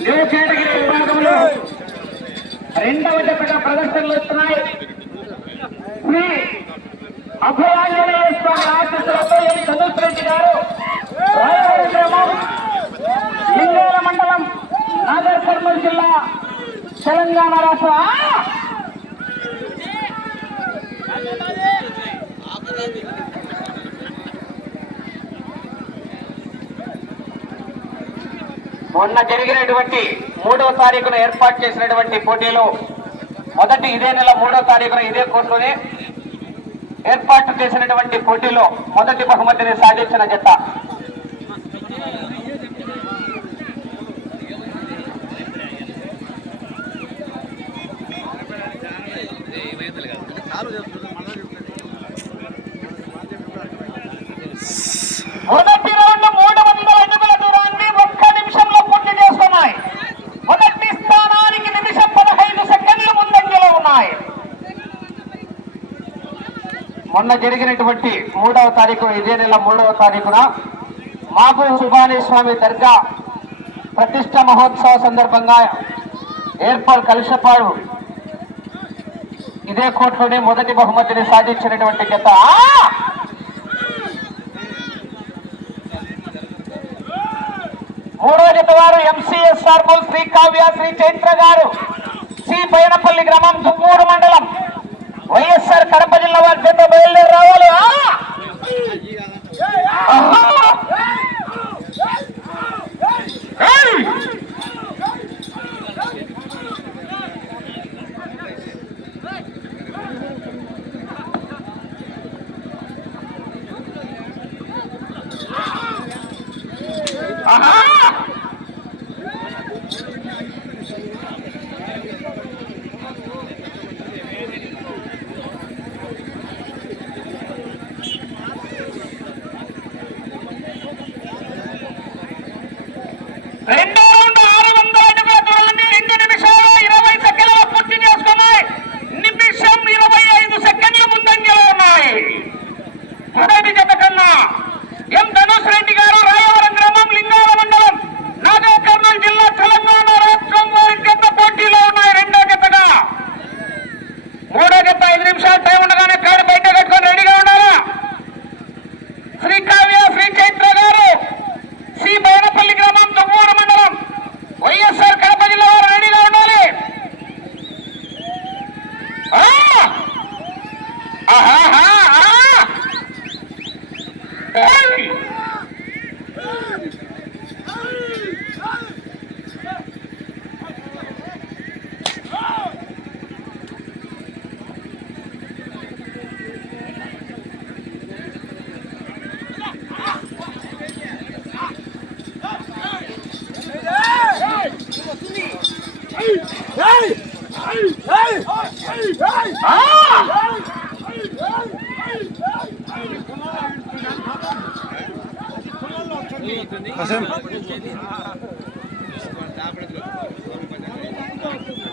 New category విభాగంలో రెండవ జతగా ప్రదర్శనలు వస్తున్నాయి శ్రీ అభయాంజనేయ స్వామి ఆశీస్సులతో ఎన్ చంద్రశ్ రెడ్డి గారు రాయవరం గ్రామం లింగేల మండలం నాగర్ కర్నూలు జిల్లా తెలంగాణ రాష్ట్ర మొన్న జరిగినటువంటి మూడవ తారీఖున ఏర్పాటు చేసినటువంటి పోటీలో మొదటి ఇదే నెల మూడో తారీఖున ఇదే కోర్టులోనే ఏర్పాటు చేసినటువంటి పోటీలో మొదటి బహుమతిని సాధించిన జట్ట మొదటి రౌండ్ మూడు వందల అడుగుల దూరాన్ని ఒక్క నిమిషంలో పూర్తి చేస్తున్నాయి మొదటి స్థానానికి నిమిషం పదహైదు సెకండ్లు ముందంజలో ఉన్నాయి మొన్న జరిగినటువంటి మూడవ తారీఖు ఇదే నెల మూడవ తారీఖున మాకు సుభాని స్వామి దర్గా ప్రతిష్ట మహోత్సవ సందర్భంగా ఏర్పాటు కలిసపాడు ఇదే కోర్టులోనే మొదటి బహుమతిని సాధించినటువంటి గత. మూడో జత వారు ఎంసీఎస్ఆర్ శ్రీ కావ్య శ్రీ చైత్ర గారు. సి పైనపల్లి గ్రామం దుమ్మూరు మండలం. వైఎస్ఆర్ కడప జిల్లా వారి చేత బయలు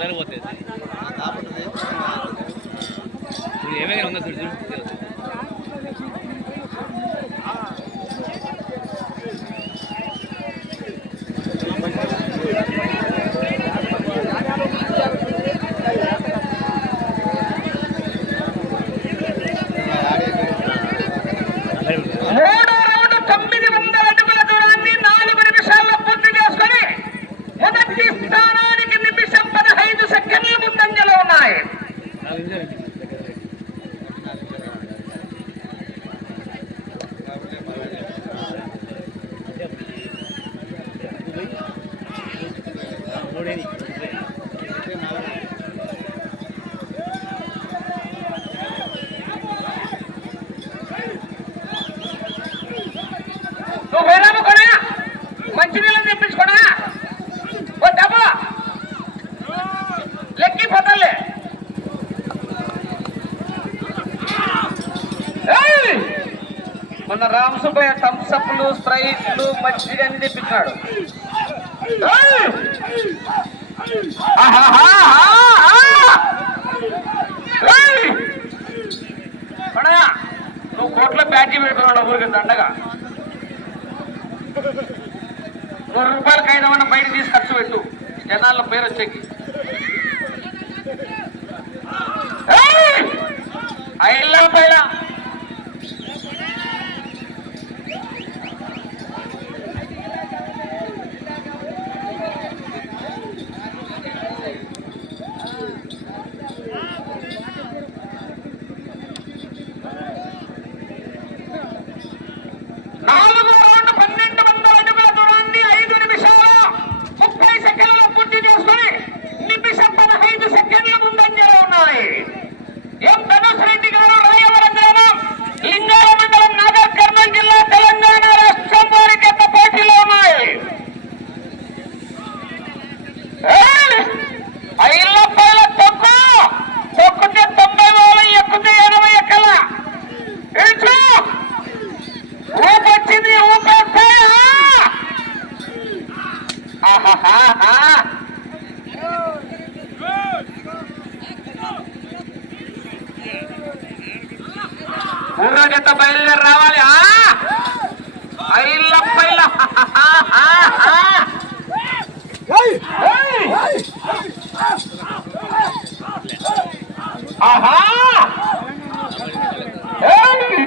సరిపోతుంది ఏమైనా ఉందా చూడు చూడు మూడో రౌండ్ తొమ్మిది వందల అడుగుల దూరాన్ని నాలుగు నిమిషాల్లో పూర్తి చేసుకొని మొదటి స్థానానికి నిమిషం పదహైదు సెకండ్ల ముందంజలో ఉన్నాయి నాలుగు నిమిషాలు మూడేది నువ్వు వేలాము కూడా మంచినీళ్ళని తెప్పించుకోడా ఓ డబ్బా లెక్కి పోతాలే ఏయ్! మొన్న రామ్ థమ్స్అప్లు స్ప్రైట్లు మజ్జిగ అని తెప్పించాడు నువ్వు కోట్ల బ్యాటరీ పెట్టుకున్నాడు ఊరికి దండగా. నూరు రూపాయలు కైదమన్న బయట తీసి ఖర్చు పెట్టు. జనాల్లో పేరు వచ్చేకి. ఏయ్! ఐల్లా పైన నాలుగో రౌండ్ పన్నెండు వందల అడుగుల దూరాన్ని ఐదు నిమిషాల ముప్పై సెకండ్లు నిమిషం పదహైదు సెకండ్ల ముందంజలో ఉన్నాయి ఎం ధనుష్ రెడ్డి గారు రాయవరం గ్రామం లింగాల మండలం నాగర్ కర్నూలు జిల్లా తెలంగాణ రాష్ట్రం వారి గత పోటీలో ఉన్నాయి ఏయ్! ఐళ్ళ పైల తొక్కు తొక్కితే తొంభై వేలు ఎక్కుతే ఎనభై ఎక్కల ఇచ్చు ఊపొచ్చింది ఊపేస్తే ఆహాహా ఊరో జత బయలుదేరి రావాలి. ఐళ్ళ పైల ఆహా ఏయ్!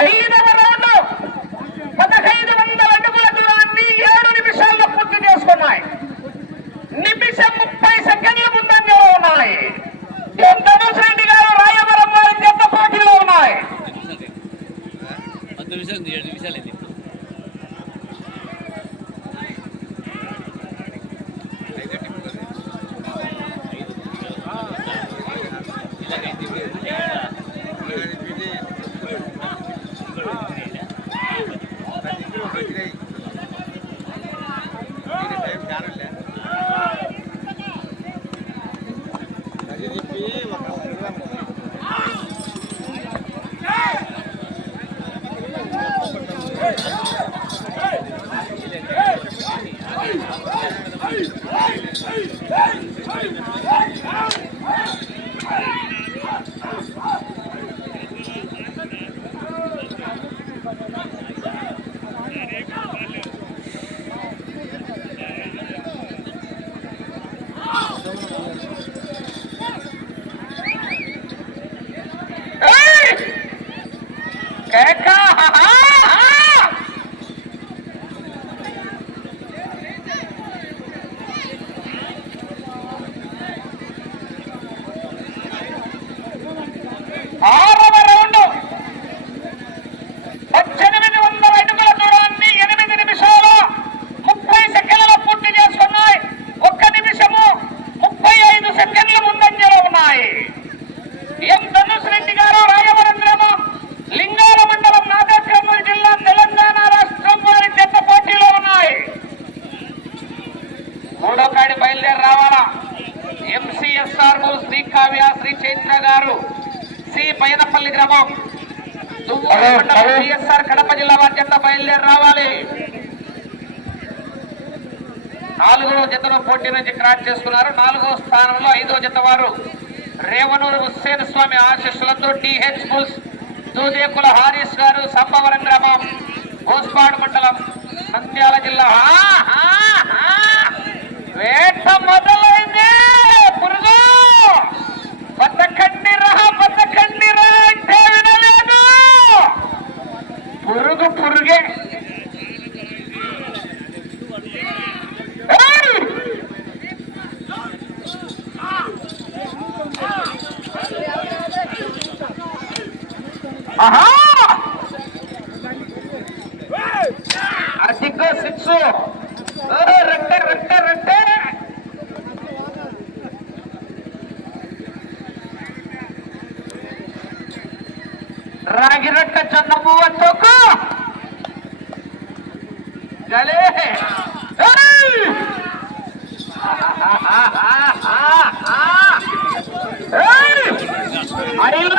ఐదవ రౌండ్ పదహైదు వందల అడుగుల దూరాన్ని ఏడు నిమిషాల్లో పూర్తి చేసుకున్నాయి నిమిషం ముప్పై సెకండ్ల ముందంజలో ఉన్నాయి ఎం ధనుష్ రెడ్డి గారు రాయవరం వారి జత పోటీలో ఉన్నాయి పది నిమిషాలు ఏడు నిమిషాలు అయింది ఏయ్! కేక! ఆరవ రౌండ్ పద్దెనిమిది వందల అడుగుల దూరాన్ని ఎనిమిది నిమిషాలు ముప్పై సెకండ్ల పూర్తి చేసుకున్నాయి ఒక్క నిమిషము ముప్పై ఐదు సెకండ్ల ముందంజలో ఉన్నాయి ఎం ధనుష్ రెడ్డి గారు రాయవరం గ్రామం లింగాల మండలం నాగర్కర్నూలు జిల్లా తెలంగాణ రాష్ట్రం వారి జత పోటీలో ఉన్నాయి మూడో కాడి బయలుదేరి రావాలా ఎంసీఎస్ఆర్ శ్రీ కావ్య శ్రీ చైత్ర గారు సి మండలం సిఎస్ఆర్ కడప జిల్లా బయలుదేరి రావాలి. నాలుగో జతను పోటీ నుంచి క్రాస్ చేసుకున్నారు. నాలుగో స్థానంలో ఐదో జత వారు రేవనూరు హుస్సేన్ స్వామి ఆశీస్సులతో డిహెచ్ బుల్స్ దూదేకుల హారీస్ గారు సంభవరం గ్రామం గోస్పాడు మండలం నంద్యాల జిల్లా. వేట ಅಧಿಕ ಸಿಕ್ಸು ರಟ್ಟೆ ರಟ್ಟೆ ರಟ್ಟೆ ರಾಗಿ ರಟ್ಟ ಚಂದ ಮೂವತ್ತೊಕ್ಕು ಗಳೆ ಅರಿಲ್ಲ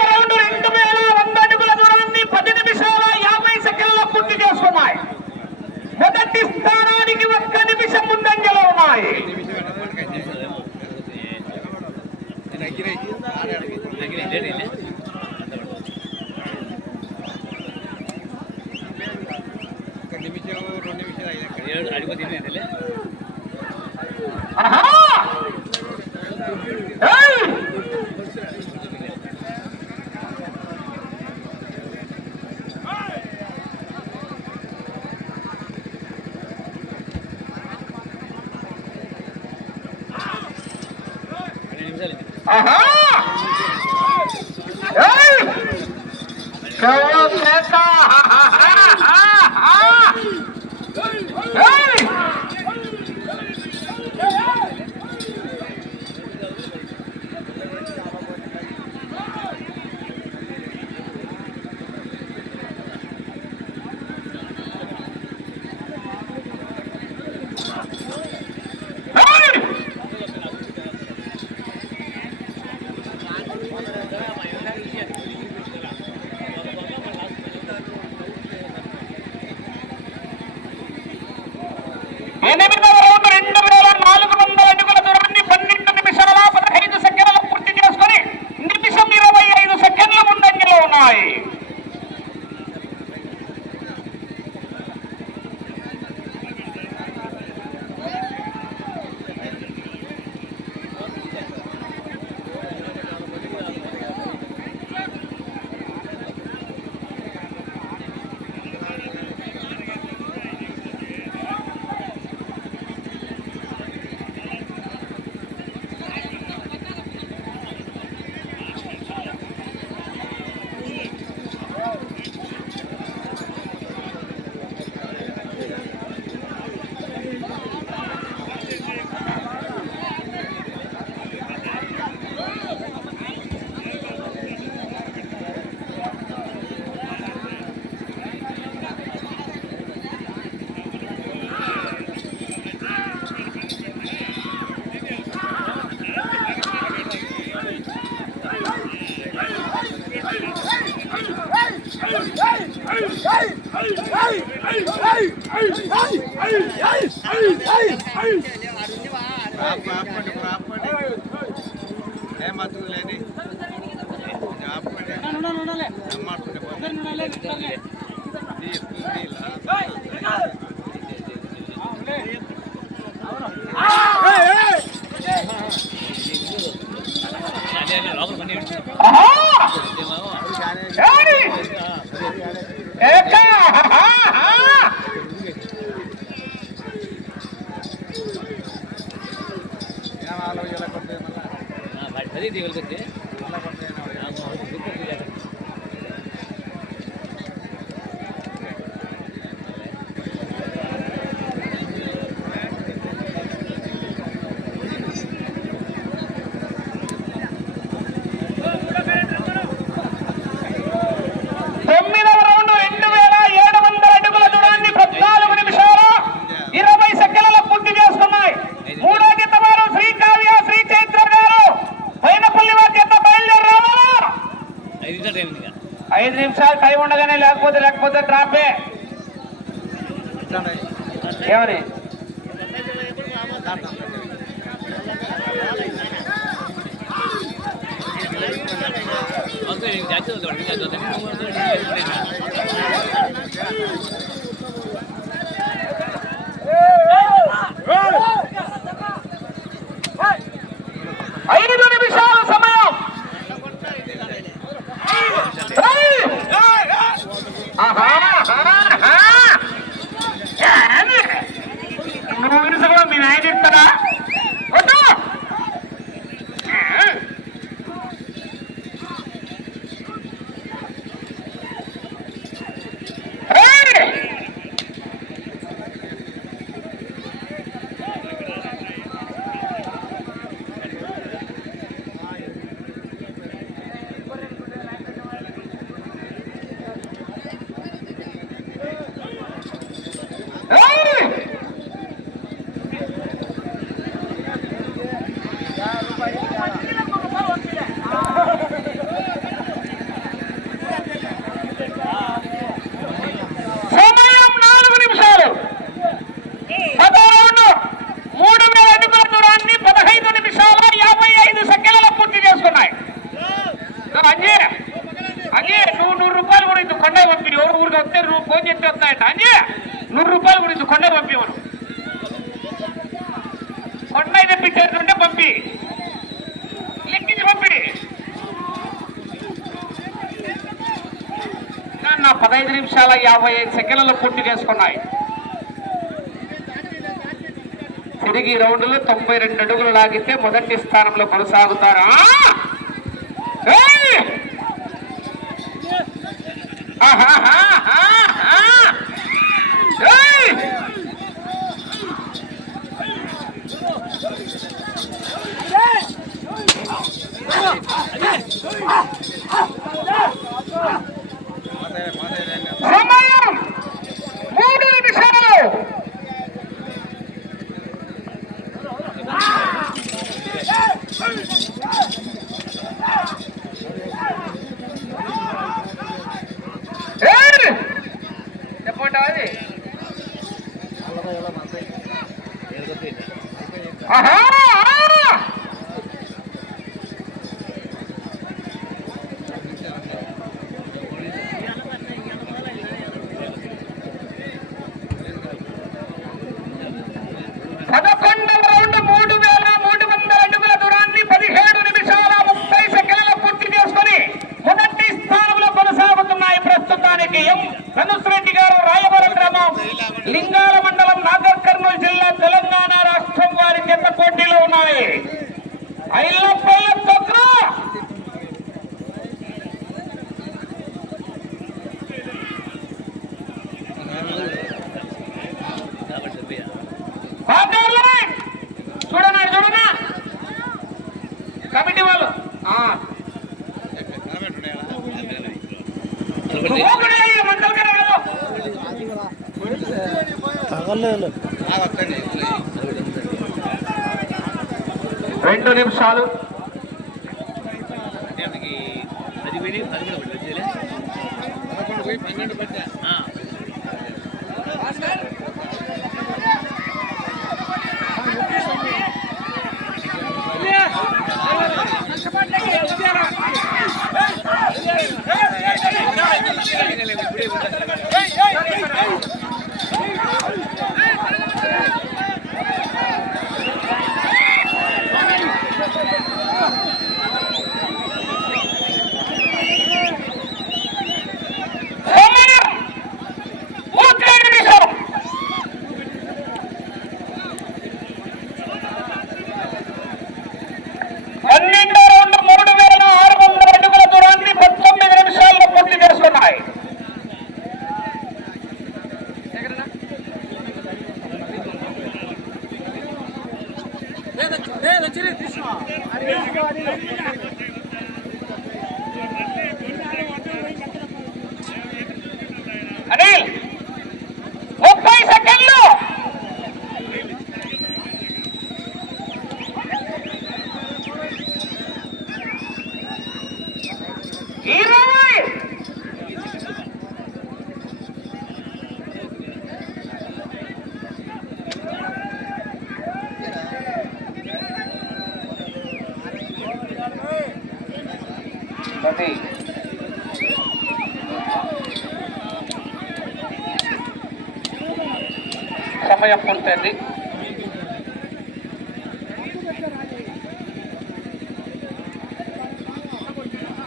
మొదటి స్థానానికి ఒక్క నిమిషం ముందంజలో ఉన్నాయి. నిమిషం రెండు అడిగిపోతుంది ಐದು పదహైదు నిమిషాల యాభై ఐదు సెకండ్లలో పూర్తి చేసుకున్నాయి. తిరిగి రౌండ్లు తొంభై రెండు అడుగులు లాగితే మొదటి స్థానంలో కొనసాగుతారు ఆ! ఏయ్! ఆహాహాహాహా! ఏయ్! సమయం మూడు నిమిషాలు ఏయ్! చెప్పండి అది ఆహా! పదకొండవ రౌండ్ మూడు వేల మూడు వందల అడుగుల దూరాన్ని పదిహేడు నిమిషాల ముప్పై సెకండ్ల పూర్తి చేసుకొని మొదటి స్థానంలో కొనసాగుతున్నాయి ప్రస్తుతానికి ఎం ధనుష్ రెడ్డి గారు రాయవరం గ్రామం లింగాల మండలం నాగర్ కర్నూలు జిల్లా తెలంగాణ రాష్ట్రం వారి చెత్త పోటీలో ఉన్నాయి ఐలపల్ల చక్ర పాదాలు! చూడనా చూడనా కమిటీ వాళ్ళు ఆ. నువ్వు కూడా ఈ మండలం కదా వెళ్ళు. రెండు నిమిషాలు అది విని అది కూడా పెట్టలే పన్నెండు పట్టా సమయం